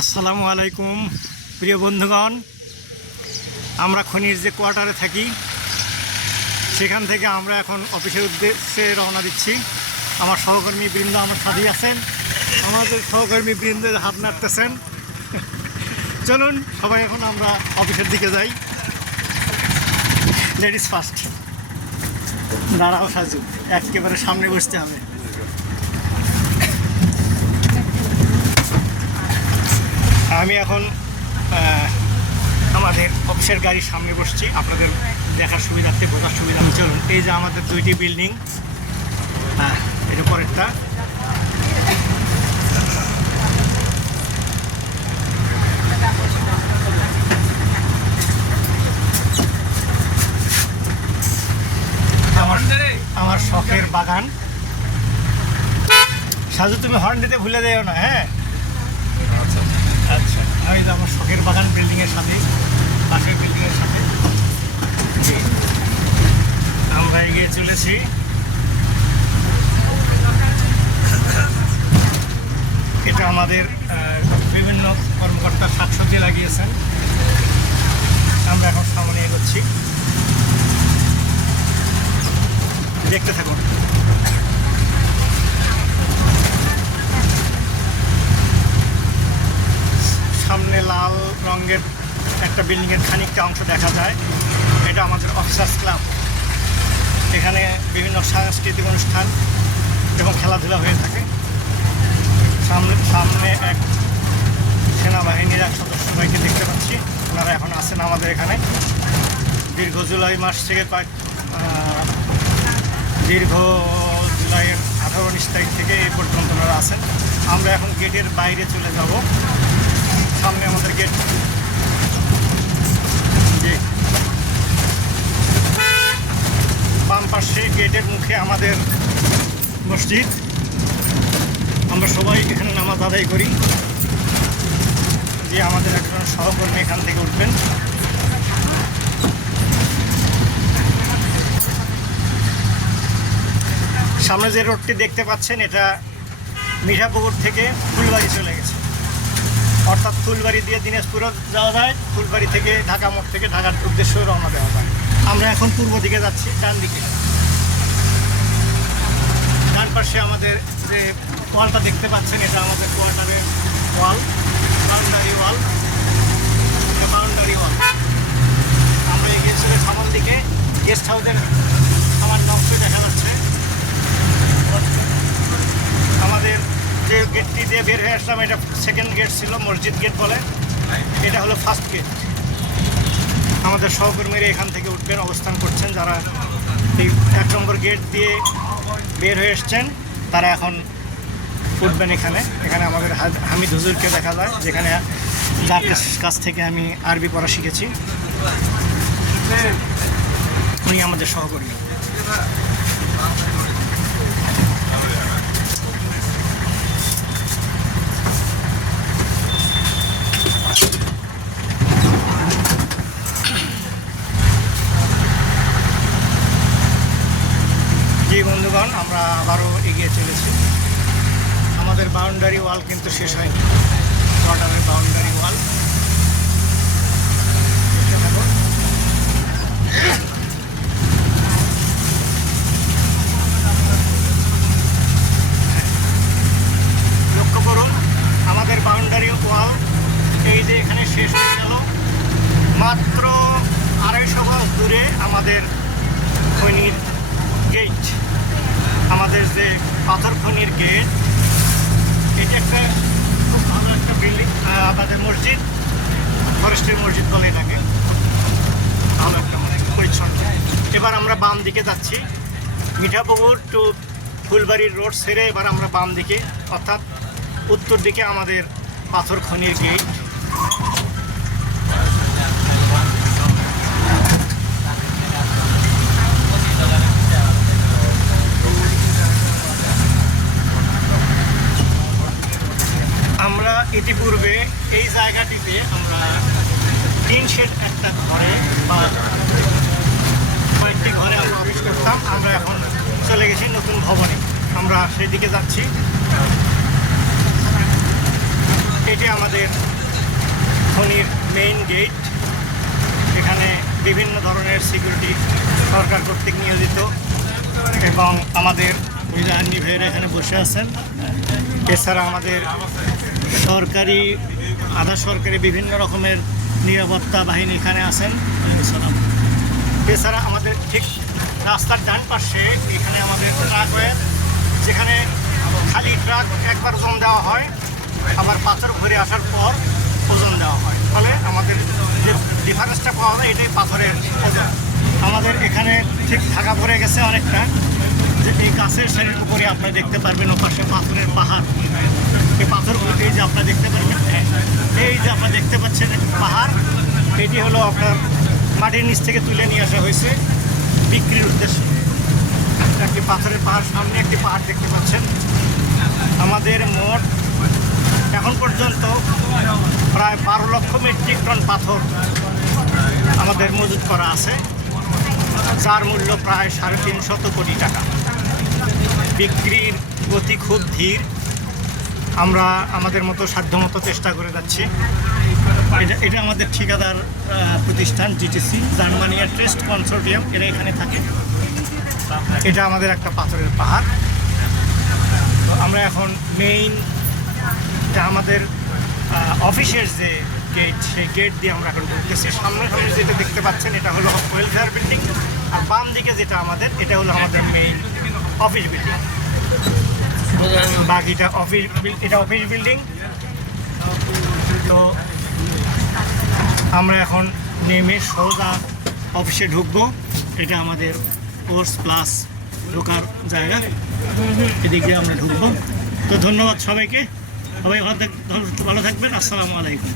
আসসালামু আলাইকুম প্রিয় বন্ধুগণ, আমরা খনির যে কোয়ার্টারে থাকি সেখান থেকে আমরা এখন অফিসের উদ্দেশ্যে রওনা দিচ্ছি। আমার সহকর্মী বৃন্দ আমার সাথেই আছেন, আমাদের সহকর্মী বৃন্দ হাত নাড়তেছেন। চলুন সবাই এখন আমরা অফিসের দিকে যাই। Ladies first. দাঁড়াও সাজু, একেবারে সামনে বসতে হবে। আমি এখন আমাদের অফিসের গাড়ির সামনে বসছি, আপনাদের দেখার সুবিধার্থে, বোঝার সুবিধা। চলুন, এই যে আমাদের দুইটি বিল্ডিং, এটা পরেরটা। আমার শখের বাগান। সাজু, তুমি হর্ন দিতে ভুলে যেও না, হ্যাঁ? আচ্ছা, আমি তো আমার শখের বাগান বিল্ডিংয়ের সাথে, পাশের বিল্ডিংয়ের সাথে আমরা এগিয়ে চলেছি। এটা আমাদের বিভিন্ন কর্মকর্তা শাকসবজি লাগিয়েছেন। আমরা এখন সামনে এগোচ্ছি, দেখতে থাকুন। সামনে লাল রঙের একটা বিল্ডিংয়ের খানিকটা অংশ দেখা যায়, এটা আমাদের অফিসার্স ক্লাব। এখানে বিভিন্ন সাংস্কৃতিক অনুষ্ঠান এবং খেলাধুলা হয়ে থাকে। সামনে এক সেনাবাহিনীর এক সদস্য ভাইকে দেখতে পাচ্ছি, ওনারা এখন আছেন আমাদের এখানে। দীর্ঘ জুলাইয়ের 18-19 তারিখ থেকে এই পর্যন্ত ওনারা আছেন। আমরা এখন গেটের বাইরে চলে যাব। সামনে আমাদের গেট, বাম পাশে গেটের মুখে আমাদের মসজিদ। আমরা সবাই এখানে নামাজ আদায় করি। যে আমাদের একজন সহকর্মী এখান থেকে উঠবেন। সামনে যে রোডটি দেখতে পাচ্ছেন, এটা মিঠাপুকুর থেকে ফুলবাড়ি চলে গেছে। অর্থাৎ ফুলবাড়ি দিয়ে দিনাজপুরও যাওয়া যায়, ফুলবাড়ি থেকে ঢাকা মোড় থেকে ঢাকার উদ্দেশ্যেও রওনা দেওয়া যায়। আমরা এখন পূর্ব দিকে যাচ্ছি, ডান দিকে। ডান পাশে আমাদের যে ওয়ালটা দেখতে পাচ্ছেন, এটা আমাদের কোয়ার্টারের ওয়াল, বাউন্ডারি ওয়াল। Boundary wall. আমরা এগিয়ে চলে সামন দিকে। গেস্ট হাউসের আমার নকশ দেখা যাচ্ছে। আমাদের যে গেটটি দিয়ে বের হয়ে আসলাম, এটা সেকেন্ড গেট ছিল, মসজিদ গেট বলে। এটা হলো ফার্স্ট গেট। আমাদের সহকর্মীরা এখান থেকে উঠবেন, অবস্থান করছেন। যারা এই 1 নম্বর গেট দিয়ে বের হয়ে এসছেন, তারা এখন উঠবেন এখানে। এখানে আমাদের হামিদ হুজুরকে দেখা যায়, যেখানে যার কাছ থেকে আমি আরবি পড়া শিখেছি। উনি আমাদের সহকর্মী। জি বন্ধুগণ, আমরা আবারও এগিয়ে চলেছি। আমাদের বাউন্ডারি ওয়াল কিন্তু শেষ হয়নি, কোয়ার্টারের বাউন্ডারি ওয়াল। লক্ষ্য করুন, আমাদের বাউন্ডারি ওয়াল এই যে এখানে শেষ হয়ে গেল। মাত্র 250 গজ দূরে আমাদের খনির গেট, আমাদের যে পাথর খনির গেট। এটা একটা খুব ভালো একটা বিল্ডিং, আমাদের মসজিদ, ফরেস্টের মসজিদ বলে এটাকে। ভালো একটা মসজিদ, পরিচ্ছন্ন। এবার আমরা বাম দিকে যাচ্ছি, মিঠাপুকুর টু ফুলবাড়ির রোড ছেড়ে এবার আমরা বাম দিকে, অর্থাৎ উত্তর দিকে আমাদের পাথর খনির গেট। আমরা ইতিপূর্বে এই জায়গাটিতে আমরা টিন শেড একটা ঘরে বা কয়েকটি ঘরে আমরা অফিস করতাম। আমরা এখন চলে গেছি নতুন ভবনে, আমরা সেই দিকে যাচ্ছি। এটি আমাদের খনির মেইন গেট। এখানে বিভিন্ন ধরনের সিকিউরিটি সরকার কর্তৃক নিয়োজিত এবং আমাদের আর্মি ভাইয়েরা এখানে বসে আছেন। এছাড়া আমাদের সরকারি আধা সরকারি বিভিন্ন রকমের নিরাপত্তা বাহিনী এখানে আছেন। এছাড়া আমাদের ঠিক রাস্তার ডান পাশে এখানে আমাদের ট্রাক ওয়ে, যেখানে খালি ট্রাক একবার ওজন দেওয়া হয়, আবার পাথর ভরে আসার পর ওজন দেওয়া হয়, ফলে আমাদের যে ডিফারেন্সটা পাওয়া যায় এটাই পাথরের ওজন। আমাদের এখানে ঠিক ঢাকা পড়ে গেছে অনেকটা, যে এই গাছের শ্রেণীর উপরে আপনারা দেখতে পারবেন ওপাশে পাথরের পাহাড়। এই পাথরগুলোকে এই যে আপনারা দেখতে পারবেন, এই যে আপনারা দেখতে পাচ্ছেন পাহাড়, এটি হলো আপনার মাটির নিচ থেকে তুলে নিয়ে আসা হয়েছে বিক্রির উদ্দেশ্যে। একটি পাথরের পাহাড়, সামনে একটি পাহাড় দেখতে পাচ্ছেন। আমাদের মোট এখন পর্যন্ত প্রায় 12 লক্ষ মেট্রিক টন পাথর আমাদের মজুত করা আছে, যার মূল্য প্রায় 350 কোটি টাকা। বিক্রির গতি খুব ধীর, আমরা আমাদের মতো সাধ্যমতো চেষ্টা করে যাচ্ছি। এটা আমাদের ঠিকাদার প্রতিষ্ঠান জিটিসি, জার্মানিয়া ট্রেস্ট কনসোর্টিয়াম, এরা এখানে থাকে। এটা আমাদের একটা পাথরের পাহাড়। তো আমরা এখন মেইন আমাদের অফিসের যে গেট, সেই গেট দিয়ে আমরা এখন ঢুকতেছি। সামনে যেটা দেখতে পাচ্ছেন এটা হলো ওয়েলফেয়ার বিল্ডিং, আর বাম দিকে যেটা আমাদের, এটা হলো আমাদের মেইন অফিস বিল্ডিং। বাকিটা এটা অফিস বিল্ডিং। তো আমরা এখন নেমে সোজা অফিসে ঢুকবো। এটা আমাদের কোর্স প্লাস ঢোকার জায়গা, এদিক দিয়ে আমরা ঢুকবো। তো ধন্যবাদ সবাইকে, সবাই ভালো থাকবেন। আসসালামু আলাইকুম।